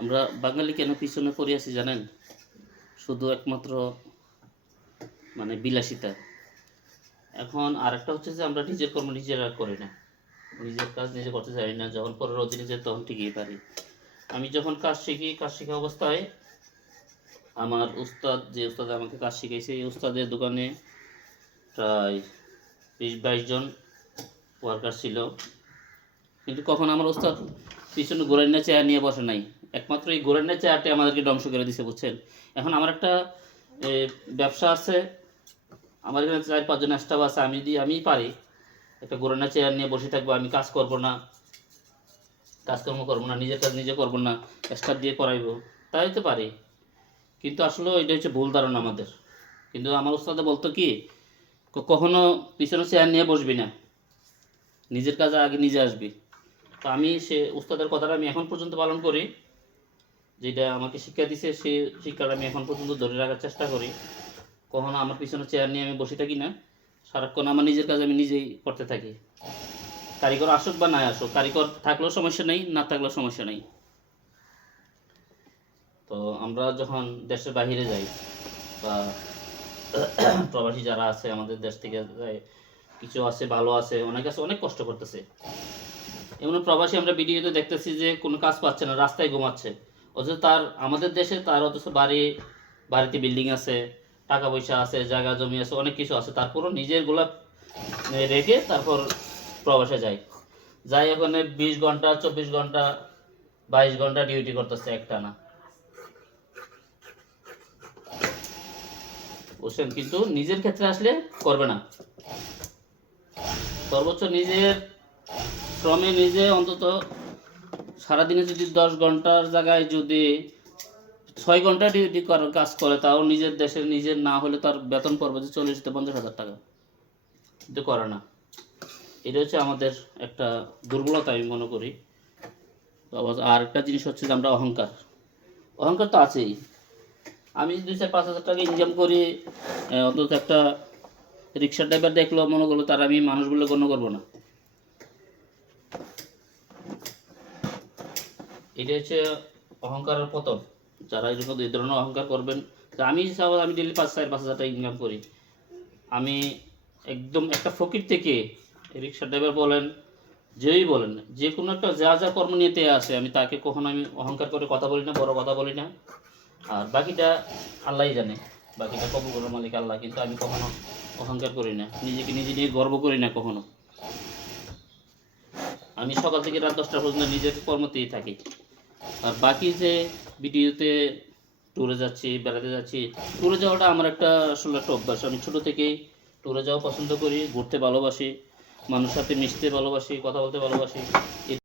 আমরা বাঙালি কেন পিছনে পড়ে আছি জানেন? শুধু একমাত্র মানে বিলাসিতা। এখন আরেকটা হচ্ছে যে আমরা নিজের কর্ম নিজেরা করি না। নিজের কাজ নিজে করতে চাই না, যখন পরের অধীনে যাই তখন ঠিকই পারি। আমি যখন কাজ শিখি, কাজ শেখা অবস্থায় আমার উস্তাদ, যে উস্তাদ আমাকে কাজ শিখিয়েছে এই উস্তাদের দোকানে প্রায় বিশ, বাইশ জন ওয়ার্কার ছিল। কিন্তু কখন আমার উস্তাদ পিছনে গোরান্না চেয়ার নিয়ে বসে নাই। একমাত্র এই গোরান্না চেয়ারটি আমাদেরকে ধ্বংস করে দিছে, বুঝছেন? এখন আমার একটা ব্যবসা আছে, আমার এখানে চার পাঁচজন স্টাফ আছে, আমি যদি আমি পারি। একটা গোরান্না চেয়ার নিয়ে বসে থাকব, আমি কাজ করব না। কাজকর্ম করব না, নিজের কাজ নিজে করব না স্টাফ দিয়ে করাইবো তাই তো পারি। কিন্তু আসলে এটা হচ্ছে ভুল ধারণা আমাদের। কিন্তু আমার উস্তাদে বলতো ক- কখনো পিছনে চেয়ার নিয়ে বসবি না। নিজের কাজে আগে নিজে আসবি। তো আমি সে উস্তাদের কথাটা আমি এখন পর্যন্ত পালন করি। যেটা আমাকে শিক্ষা দিছে সে শিক্ষাটা আমি এখন পর্যন্ত ধরে রাখার চেষ্টা করি। কখনো আমার পিছনে চেয়ার নিয়ে আমি বসে থাকি না। সারাক্ষণ আমার নিজের কাজ আমি নিজেই করতে থাকি। কারিগর আসুক বা না আসুক কারিগর থাকলেও সমস্যা নেই না থাকলেও সমস্যা নেই। তো আমরা যখন দেশের বাইরে যাই বা প্রবাসী যারা আছে আমাদের দেশ থেকে যায়, কিছু আছে ভালো আছে অনেক আছে অনেক কষ্ট করতেছে। এমন প্রবাসী আমরা ভিডিওতে দেখতেছি যে কোনো কাজ পাচ্ছে না রাস্তায় ঘুমাচ্ছে। অথচ তার, আমাদের দেশে তার অথচ বাড়ি, বাড়িতে বিল্ডিং আছে, টাকা পয়সা আছে, জায়গা, জমি আছে, অনেক কিছু আছে। তারপরও নিজের গোলা রেখে তারপর প্রবাসে যায়। যাই ওখানে বিশ ঘণ্টা, চব্বিশ ঘণ্টা, বাইশ ঘণ্টা ডিউটি করতেছে একটানা। বুঝছেন? কিন্তু নিজের ক্ষেত্রে আসলে করবে না। সর্বোচ্চ নিজের শ্রমে নিজে অন্তত সারাদিনে যদি দশ ঘণ্টার জায়গায় যদি ছয় ঘণ্টা ডিউটি করার কাজ করে, তাও নিজের দেশের নিজের না হলে তার বেতন পড়বে যে চল্লিশ থেকে পঞ্চাশ হাজার টাকা। কিন্তু করে না। এটা হচ্ছে আমাদের একটা দুর্বলতা আমি মনে করি। আর একটা জিনিস হচ্ছে যে আমরা অহংকার। অহংকার তো আছেই। আমি দুই চার পাঁচ হাজার টাকা ইনকাম করি অন্তত একটা রিক্সা ড্রাইভার দেখল, মনে করল তার আমি মানুষ বলে গণ্য করব না। এটা হচ্ছে অহংকারের পতন। যারা এরকম এই ধরনের অহংকার করবেন আমি আমি ডেলি পাঁচ চার পাঁচ হাজার ইনকাম করি। আমি একদম একটা ফকির থেকে রিক্সা ড্রাইভার বলেন, যেই বলেন, যে কোনো একটা যা যা কর্ম নিতে আসে আমি তাকে কখনো আমি অহংকার করে কথা বলি না, বড় কথা বলি না। আর বাকিটা আল্লাহই জানে, বাকিটা কবুল মালিক আল্লাহ, কিন্তু আমি কখনো অহংকার করি না। নিজেকে নিজে নিয়ে গর্ব করি না কখনো। আমি সকাল থেকে রাত দশটা পর্যন্ত নিজের কর্মতেই থাকি। আর বাকি যে ভিডিওতে ট্যুরে যাচ্ছি, বেড়াতে যাচ্ছি ট্যুরে যাওয়াটা আমার একটা আসলে একটা অভ্যাস। আমি ছোটো থেকেই ট্যুরে যাওয়া পছন্দ করি, ঘুরতে ভালোবাসি মানুষ সাথে মিশতে ভালোবাসি, কথা বলতে ভালোবাসি।